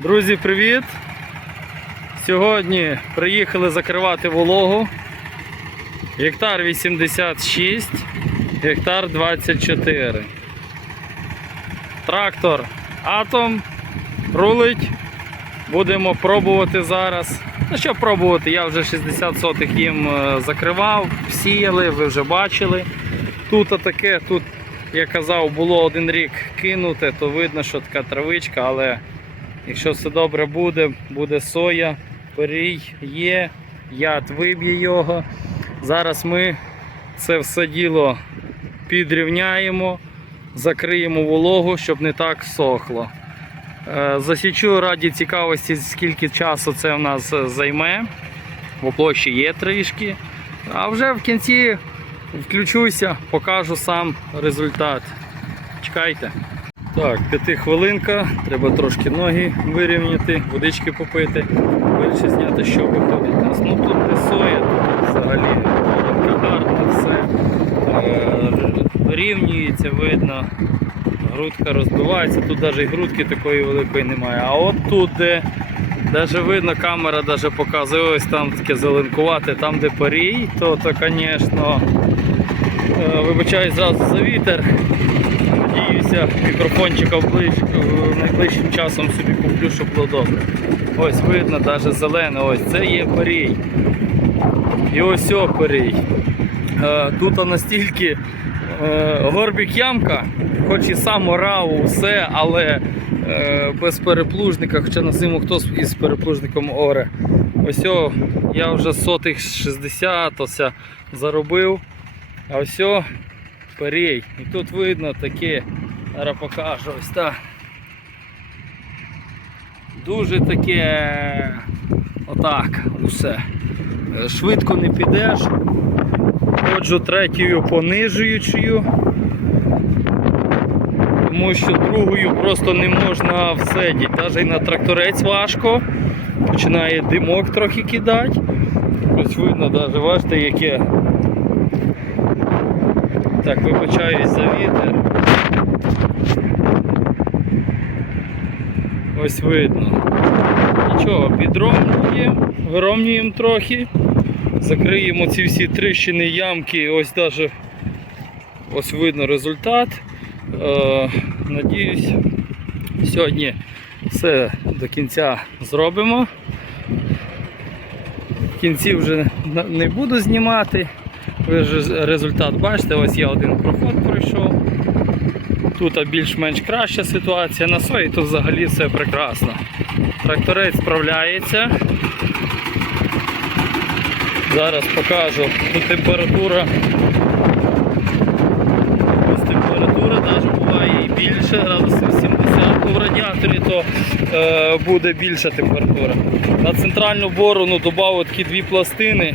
Друзі, привіт! Сьогодні приїхали закривати вологу. Гектар 86, гектар 24. Трактор Атом рулить. Будемо пробувати зараз. Ну що пробувати? Я вже 60 сотих їм е, закривав, сіяли, ви вже бачили. Тут таке, тут, я казав, було один рік кинуте, то видно, що така травичка, але якщо все добре буде, буде соя, перій є, яд виб'є його. Зараз ми це все діло підрівняємо, закриємо вологу, щоб не так сохло. Е, Засічу раді цікавості, скільки часу це в нас е, займе. Бо площі є трішки. А вже в кінці включуся, покажу сам результат. Чекайте. Так, п'ятихвилинка, треба трошки ноги вирівняти, водички попити, більше зняти, що виходить нас. Ну тут не соя, тут взагалі така гарна, все е, вирівнюється, видно, грудка розбивається, тут навіть грудки такої великої немає. А от тут, де навіть видно, камера навіть показує, ось там таке зеленкувате, там де порій, то, то звісно, е, вибачаю зразу за вітер. Надіюся, мікрофончика е, найближчим часом собі куплю, щоб було добре. Ось видно, навіть зелене, ось це є перій. І ось о перій. Е, Тут настільки е, горбик ямка, хоч і сам орав, все, але без переплужника, хоча на зиму хтось із переплужником оре. Ось о, я вже сотих 60 ося заробив. А ось о, перей. І тут видно таке, зараз покажу ось так. Дуже таке отак усе. Е, Швидко не підеш. Ходжу третьою понижуючою. Тому що другою просто не можна всидіти. Навіть на тракторець важко. Починає димок трохи кидати. Ось видно, навіть бачите, яке так, вибачаюсь за вітер. Ось видно. Нічого, підровнюємо, вирівнюємо трохи, закриємо ці всі тріщини, ямки, ось даже ось видно результат. Е, надіюсь, сьогодні все до кінця зробимо. В кінці вже не буду знімати. Ви ж результат бачите, ось я один проход пройшов. Тут більш-менш краща ситуація на сої, то взагалі все прекрасно. Тракторець справляється. Зараз покажу. Тут температура. Ось температура навіть буває і більше, градусів 70. Ну, в радіаторі то е, буде більша температура. На центральну борону додав такі дві пластини.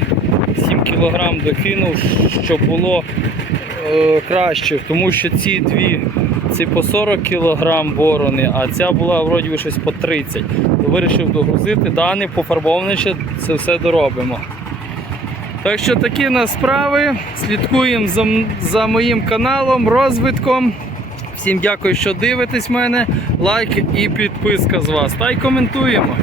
7 кг докинув, щоб було е, краще, тому що ці дві ці по 40 кг борони, а ця була вроді би щось по 30. То вирішив догрузити, дане пофарбоване це все доробимо. Так що такі в нас справи. Слідкуємо за, за моїм каналом, розвитком. Всім дякую, що дивитесь мене. Лайк і підписка з вас. Та й коментуємо.